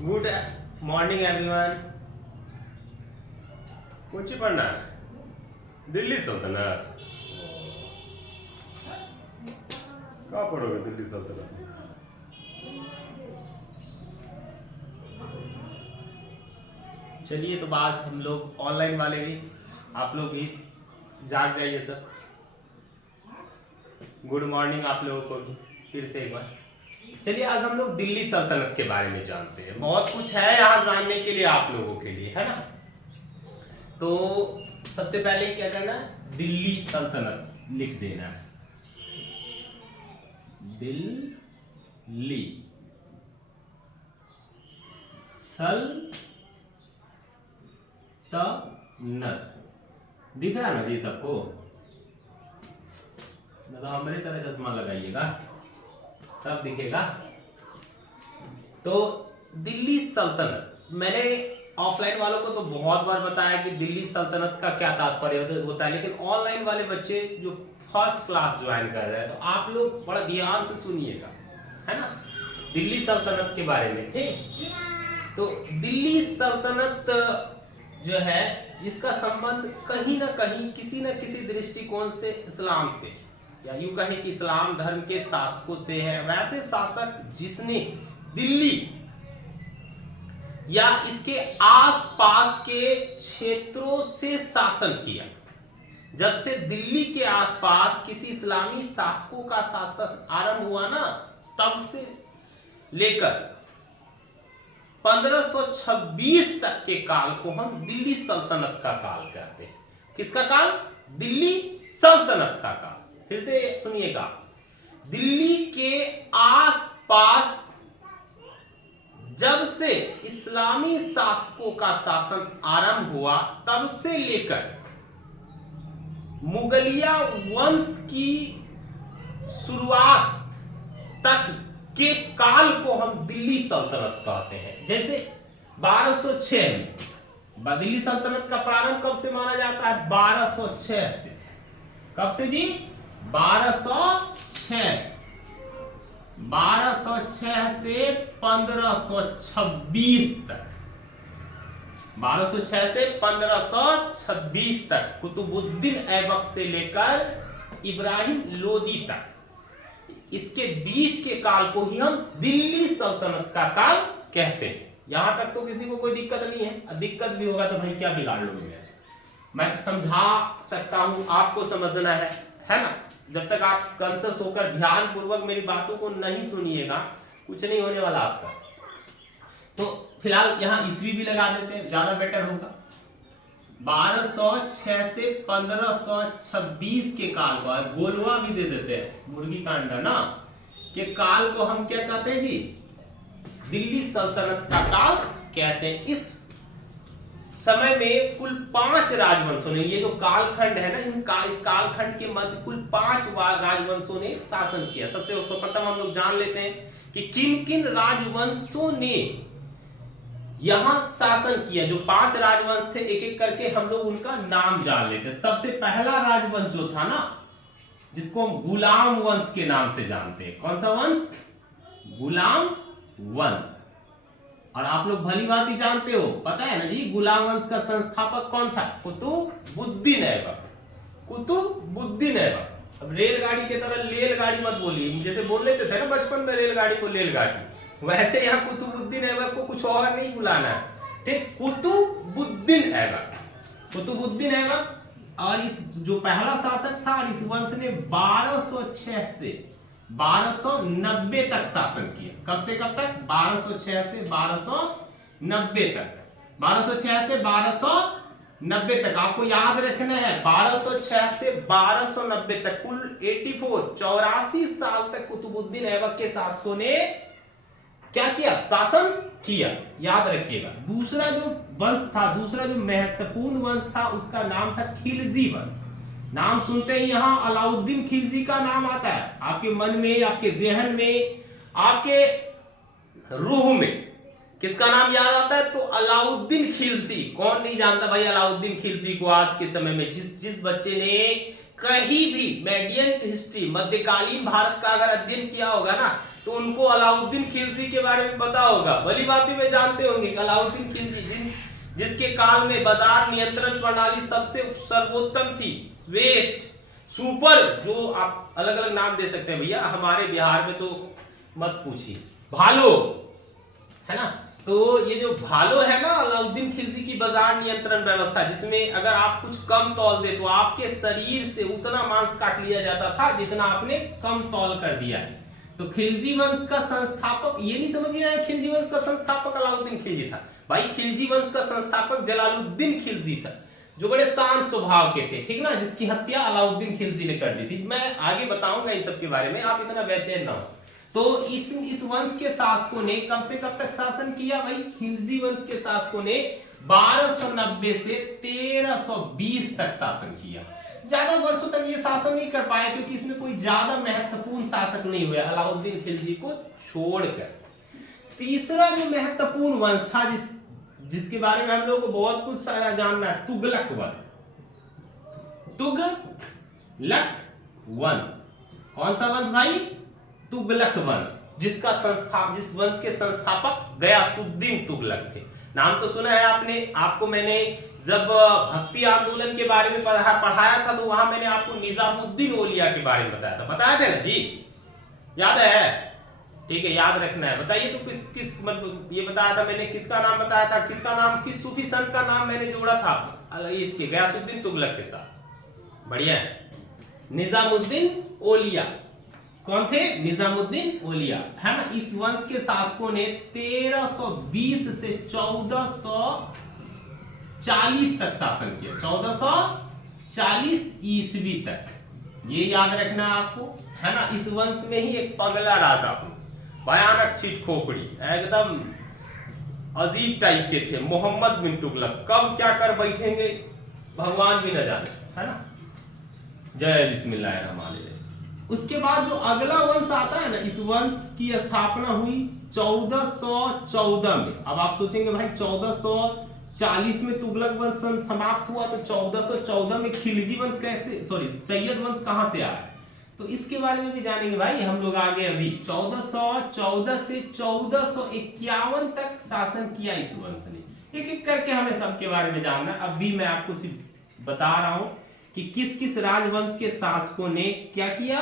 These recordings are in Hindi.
Good morning everyone. कौन सी पढ़ना है? दिल्ली सल्तनत। कहाँ पढ़ोगे दिल्ली सल्तनत? चलिए, तो बस हम लोग ऑनलाइन वाले भी, आप लोग भी जाग जाइए सब। गुड मॉर्निंग आप लोगों को भी फिर से एक बार। चलिए, आज हम लोग दिल्ली सल्तनत के बारे में जानते हैं। बहुत कुछ है यहाँ जानने के लिए आप लोगों के लिए, है ना। तो सबसे पहले क्या करना है, दिल्ली सल्तनत लिख देना है। दिल्ली सल्तनत दिख रहा है ना जी सबको? मतलब हमारी तरह चश्मा लगाइएगा तब दिखेगा। तो दिल्ली सल्तनत, मैंने ऑफलाइन वालों को तो बहुत बार बताया कि दिल्ली सल्तनत का क्या तात्पर्य होता है, लेकिन ऑनलाइन वाले बच्चे जो फर्स्ट क्लास ज्वाइन कर रहे हैं, तो आप लोग बड़ा ध्यान से सुनिएगा, है ना, दिल्ली सल्तनत के बारे में। ठीक, तो दिल्ली सल्तनत जो है, इसका संबंध कहीं ना कहीं किसी न किसी दृष्टिकोण से इस्लाम से, या यूं कहें कि इस्लाम धर्म के शासकों से है। वैसे शासक जिसने दिल्ली या इसके आसपास के क्षेत्रों से शासन किया, जब से दिल्ली के आसपास किसी इस्लामी शासकों का शासन आरंभ हुआ ना, तब से लेकर 1526 तक के काल को हम दिल्ली सल्तनत का काल कहते हैं। किसका काल? दिल्ली सल्तनत का काल। फिर से सुनिएगा, दिल्ली के आसपास जब से इस्लामी शासकों का शासन आरंभ हुआ, तब से लेकर मुगलिया वंश की शुरुआत तक के काल को हम दिल्ली सल्तनत कहते हैं। जैसे 1206 में दिल्ली सल्तनत का प्रारंभ कब से माना जाता है? 1206 से। कब से जी? 1206 से 1526 तक। 1206 से 1526 तक कुतुबुद्दीन ऐबक से लेकर इब्राहिम लोदी तक, इसके बीच के काल को ही हम दिल्ली सल्तनत का काल कहते हैं। यहां तक तो किसी को कोई दिक्कत नहीं है। दिक्कत भी होगा तो भाई क्या बिगाड़ लोगे, मैं तो समझा सकता हूं, आपको समझना है ना। जब तक आप कंसस होकर ध्यान पूर्वक मेरी बातों को नहीं सुनिएगा, कुछ नहीं होने वाला आपका। तो फिलहाल यहां ईस्वी भी लगा देते हैं, ज्यादा बेटर होगा। 1206 से 1526 के काल को, गोलवा भी दे देते हैं, मुर्गी का अंडा ना, के काल को हम क्या कहते हैं जी? दिल्ली सल्तनत का काल कहते हैं। इस समय में कुल 5 राजवंशों ने, ये जो कालखंड है ना, इस कालखंड के मध्य कुल 5 राजवंशों ने शासन किया। सबसे सर्वप्रथम हम लोग जान लेते हैं कि किन किन राजवंशों ने यहां शासन किया। जो 5 राजवंश थे, एक एक करके हम लोग उनका नाम जान लेते हैं। सबसे पहला राजवंश जो था ना, जिसको हम गुलाम वंश के नाम से जानते हैं। कौन सा वंश? गुलाम वंश। और आप लोग भली बात ही जानते हो, पता है ना जी, गुलाम वंश का संस्थापक कौन था? कुतुबुद्दीन ऐबक। कुतुबुद्दीन ऐबक। अब रेलगाड़ी की तरह लेलगाड़ी मत बोलिए, जैसे बोल लेते थे ना बचपन में रेलगाड़ी को लेलगाड़ी, वैसे यहाँ कुतुबुद्दीन ऐबक को कुछ और नहीं बुलाना है। ठीक, कुतुबुद्दीन ऐबक। कुतुबुद्दीन ऐबक, और इस जो पहला शासक था, और इस वंश ने 1206 से 1290 तक शासन किया। कब से कब तक? 1206 से 1290 तक। 1206 से 1290 तक आपको याद रखना है। 1206 से 1290 तक कुल 84 साल तक कुतुबुद्दीन ऐबक के शासकों ने क्या किया? शासन किया। याद रखिएगा। दूसरा जो वंश था, दूसरा जो महत्वपूर्ण वंश था, उसका नाम था खिलजी वंश। नाम सुनते ही यहां अलाउद्दीन खिलजी का नाम आता है आपके मन में, आपके जहन में, आपके रूह में। किसका नाम याद आता है? तो अलाउद्दीन खिलजी। कौन नहीं जानता भाई अलाउद्दीन खिलजी को आज के समय में? जिस बच्चे ने कहीं भी मीडियन हिस्ट्री, मध्यकालीन भारत का अगर अध्ययन किया होगा ना, तो उनको अलाउद्दीन खिलजी के बारे में पता होगा, भली बात में जानते होंगे। अलाउद्दीन खिलजी जिसके काल में बाजार नियंत्रण प्रणाली सबसे सर्वोत्तम थी, श्रेष्ठ, सुपर, जो आप अलग अलग नाम दे सकते हैं भैया, हमारे बिहार में तो मत पूछिए, भालो है ना। तो ये जो भालो है ना अलाउद्दीन खिलजी की बाजार नियंत्रण व्यवस्था, जिसमें अगर आप कुछ कम तौल दे तो आपके शरीर से उतना मांस काट लिया जाता था जितना आपने कम तौल कर दिया है। तो खिलजी वंश का संस्थापक, ये नहीं समझिए खिलजी वंश का संस्थापक अलाउद्दीन खिलजी था भाई, खिलजी वंश का संस्थापक जलालुद्दीन खिलजी था, जो बड़े शांत स्वभाव के थे, ठीक ना, जिसकी हत्या अलाउद्दीन खिलजी ने कर दी थी। मैं आगे बताऊंगा इन सब के बारे में, आप इतना बेचैन ना हो। तो इस वंश के शासकों ने कब से कब तक शासन किया भाई? खिलजी वंश के शासकों ने 1290 से 1320 तक शासन किया। ज्यादा वर्षों तक ये शासन नहीं कर पाए क्योंकि इसमें कोई ज्यादा महत्वपूर्ण शासक नहीं हुए अलाउद्दीन खिलजी को छोड़कर। तीसरा जो महत्वपूर्ण वंश था जिसके बारे में हम लोग को बहुत कुछ सारा जानना है, तुगलक वंश। तुगलक वंश कौन सा वंश भाई? तुगलक वंश, जिस वंश के संस्थापक गयासुद्दीन तुगलक थे। नाम तो सुना है आपने। आपको मैंने जब भक्ति आंदोलन के बारे में पढ़ाया था तो वहां मैंने आपको निजामुद्दीन औलिया के बारे में बताया था, बताया था ना जी? याद है? ठीक है, याद रखना है। बताइए तो किस मतलब ये बताया था मैंने, किसका नाम बताया था, किस सूफी संत का नाम मैंने जोड़ा था इसके गयासुद्दीन तुगलक के साथ? बढ़िया है, निजामुद्दीन औलिया। कौन थे? निजामुद्दीन औलिया, है ना। इस वंश के शासकों ने 1320 से 1440 तक शासन किया, 1440 ईस्वी तक, ये याद रखना आपको, है ना। इस वंश में ही एक पगला राजा, भयानक छिट खोपड़ी, एकदम अजीब टाइप के थे, मोहम्मद बिन तुगलक। कब क्या कर बैठेंगे भगवान भी न जाने, है ना। जय बिस्मिल्लाहिर्रहमानिर्रहीम। उसके बाद जो अगला वंश आता है ना, इस वंश की स्थापना हुई 1414 में। अब आप सोचेंगे भाई 1440 में तुगलक वंश समाप्त हुआ तो 1414 में खिलजी वंश कैसे, सैयद वंश कहां से आया? तो इसके बारे में भी जानेंगे भाई हम लोग आगे। अभी 1414 से 1451 तक शासन किया इस वंश ने। एक एक करके हमें सबके बारे में जानना। अभी मैं आपको सिर्फ बता रहा हूं कि किस किस राजवंश के शासकों ने क्या किया।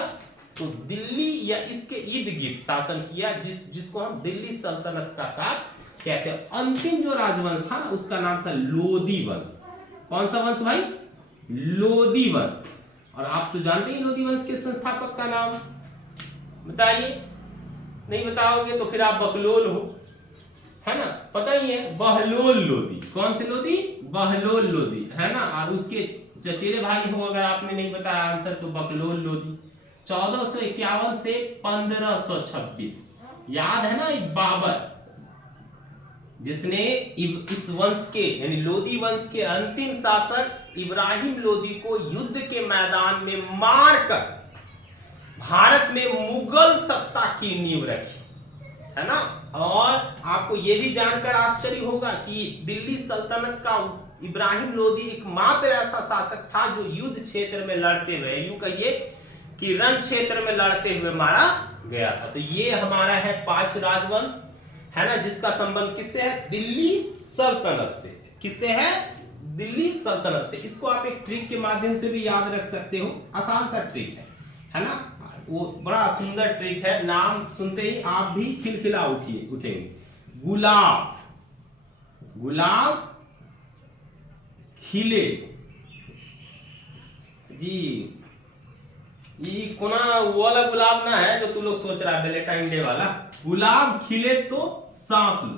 तो दिल्ली या इसके इर्द गिर्द शासन किया, जिसको हम दिल्ली सल्तनत का काल कहते हैं। अंतिम जो राजवंश था ना उसका नाम था लोदी वंश। कौन सा वंश भाई? लोदी वंश। और आप तो जानते ही लोदी वंश के संस्थापक का नाम, बताइए। नहीं बताओगे तो फिर आप बकलोल हो, है ना। पता ही है, बहलोल लोदी। कौन से लोदी? बहलोल लोदी, है ना। और उसके चचेरे भाई हो अगर आपने नहीं बताया आंसर तो बकलोल लोदी। 1451 से 1526, याद है ना। बाबर, जिसने इस वंश के यानी लोदी वंश के अंतिम शासक इब्राहिम लोदी को युद्ध के मैदान में मारकर भारत में मुगल सत्ता की नींव रखी, है ना। और आपको यह भी जानकर आश्चर्य होगा कि दिल्ली सल्तनत का इब्राहिम लोदी एकमात्र ऐसा शासक था जो युद्ध क्षेत्र में लड़ते हुए, यूं कहिए कि रण क्षेत्र में लड़ते हुए मारा गया था। तो ये हमारा है 5 राजवंश, है ना, जिसका संबंध किससे है? दिल्ली सल्तनत से। किससे है? दिल्ली सल्तनत से। इसको आप एक ट्रिक के माध्यम से भी याद रख सकते हो, आसान सा ट्रिक है ना। वो बड़ा सुंदर ट्रिक है, नाम सुनते ही आप भी खिलखिला उठेंगे। गुलाब, गुलाब खिले जी। ये कोना वो वाला गुलाब ना है जो तू लोग सोच रहा है वैलेंटाइन डे वाला। गुलाब खिले तो सांस लो,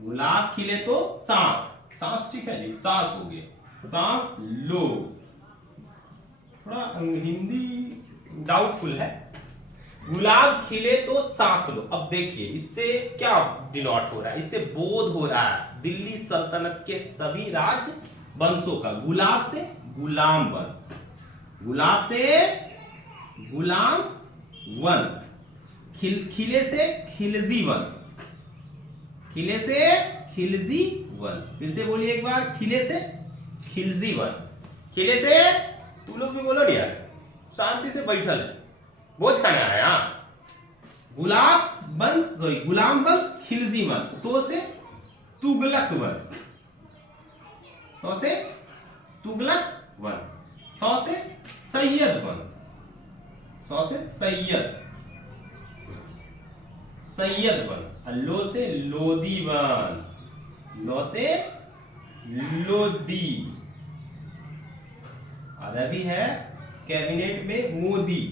गुलाब खिले तो सांस ठीक है जी, सांस हो गया, सांस लो। थोड़ा हिंदी डाउटफुल है। गुलाब खिले तो सांस लो। अब देखिए इससे क्या डिनोट हो रहा है? इससे बोध हो रहा है दिल्ली सल्तनत के सभी राज वंशों का। गुलाब से गुलाम वंश, गुलाब से गुलाम वंश, खिले से खिलजी वंश, खिले से खिलजी वंश। फिर से बोलिए एक बार, खिले से खिलजी वंश। खिले से, तू लोग भी बोलो नहीं यार, शांति से बैठल है। बोझ खाना है। हाँ, गुलाम वंश खिलजी वंश, तो से तुगलक वंश, तो से तुगलक वंश, सौ से सैयद वंश, सौ से सैयद वंश, लो से लोदी वंश, लो से लोदी, और अभी है कैबिनेट में मोदी,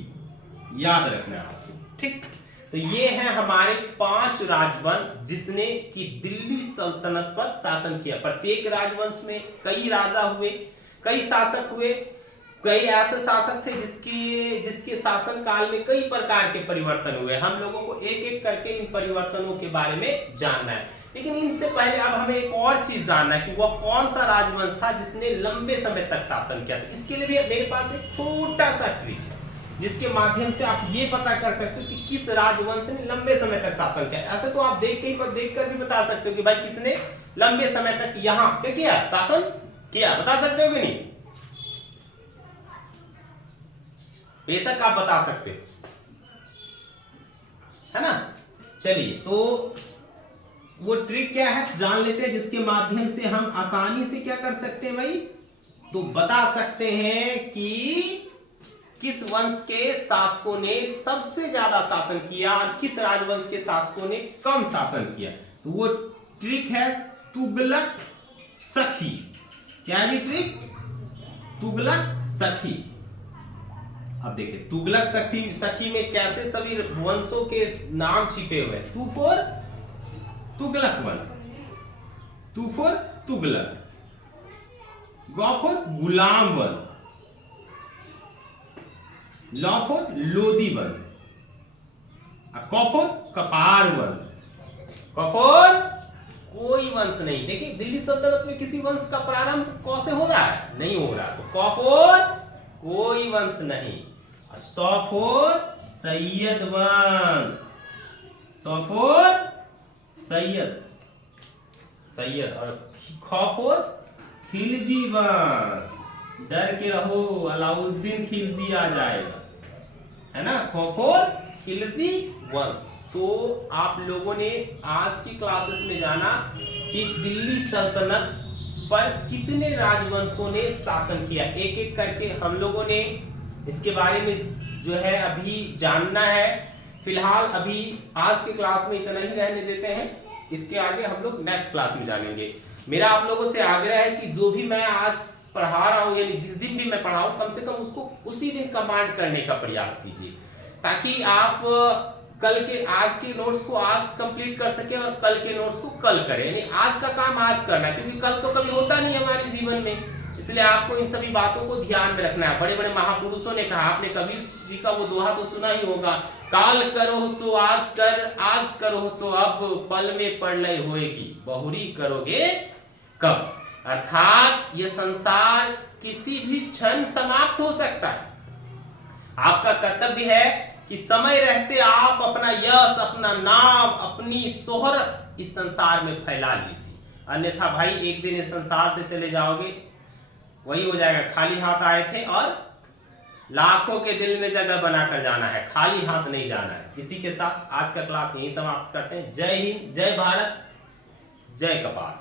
याद रखना आपको, ठीक। तो ये है हमारे 5 राजवंश जिसने कि दिल्ली सल्तनत पर शासन किया। प्रत्येक राजवंश में कई राजा हुए, कई शासक हुए, कई ऐसे शासक थे जिसके शासन काल में कई प्रकार के परिवर्तन हुए। हम लोगों को एक एक करके इन परिवर्तनों के बारे में जानना है, लेकिन इनसे पहले अब हमें एक और चीज जानना है कि वह कौन सा राजवंश था जिसने लंबे समय तक शासन किया था। इसके लिए भी मेरे पास एक छोटा सा ट्रिक है जिसके माध्यम से आप ये पता कर सकते हो कि किस राजवंश ने लंबे समय तक शासन किया। ऐसे तो आप देख कर भी बता सकते हो कि भाई किसने लंबे समय तक यहाँ क्या किया, शासन किया, बता सकते हो कि नहीं? बेशक आप बता सकते हो, है ना। चलिए, तो वो ट्रिक क्या है जान लेते हैं, जिसके माध्यम से हम आसानी से क्या कर सकते हैं भाई, तो बता सकते हैं कि किस वंश के शासकों ने सबसे ज्यादा शासन किया और किस राजवंश के शासकों ने कम शासन किया। तो वो ट्रिक है तुगलक सखी। क्या है ये ट्रिक? तुगलक सखी। अब देखिए तुगलक सखी में कैसे सभी वंशों के नाम छिपे हुए हैं। तू फॉर तुगलक वंश, तू फॉर तुगलक, गौ फॉर गुलाम वंश, लॉ फॉर लोदी वंश, क फॉर कपार वंश, क फॉर कोई वंश नहीं। देखिए दिल्ली सल्तनत में किसी वंश का प्रारंभ क से हो रहा है? नहीं हो रहा। तो क फॉर कोई वंश नहीं, सौ फॉर सैयद वंश, सौ फॉर सैयद, और ख फॉर खिलजी वंश। डर के रहो, अलाउद्दीन खिलजी आ जाएगा, है ना। ख फॉर खिलजी वंश। तो आप लोगों ने आज की क्लासेस में जाना कि दिल्ली सल्तनत पर कितने राजवंशों ने शासन किया। एक एक करके हम लोगों ने इसके बारे में जो है अभी जानना है। फिलहाल अभी आज के क्लास में इतना ही रहने देते हैं, इसके आगे हम लोग नेक्स्ट क्लास में जानेंगे। मेरा आप लोगों से आग्रह है कि जो भी मैं आज पढ़ा रहा हूँ, यानी जिस दिन भी मैं पढ़ाऊँ, कम से कम उसको उसी दिन कमांड करने का प्रयास कीजिए, ताकि आप कल के आज के नोट्स को आज कंप्लीट कर सके और कल के नोट्स को कल करें। यानी आज का काम आज करना है, क्योंकि कल तो कभी होता नहीं हमारे जीवन में। इसलिए आपको इन सभी बातों को ध्यान में रखना है। बड़े बड़े महापुरुषों ने कहा, आपने कबीर जी का वो दोहा तो सुना ही होगा, काल करो सो आज कर, आज करो सो अब, पल में प्रलय होएगी, बहुरी करोगे कब। अर्थात ये संसार किसी भी क्षण समाप्त हो सकता है। आपका कर्तव्य है कि समय रहते आप अपना यश, अपना नाम, अपनी शोहरत इस संसार में फैला लीजिए। अन्यथा भाई एक दिन इस संसार से चले जाओगे, वही हो जाएगा, खाली हाथ आए थे और लाखों के दिल में जगह बनाकर जाना है, खाली हाथ नहीं जाना है। इसी के साथ आज का क्लास यहीं समाप्त करते हैं। जय हिंद, जय भारत, जय कपाल।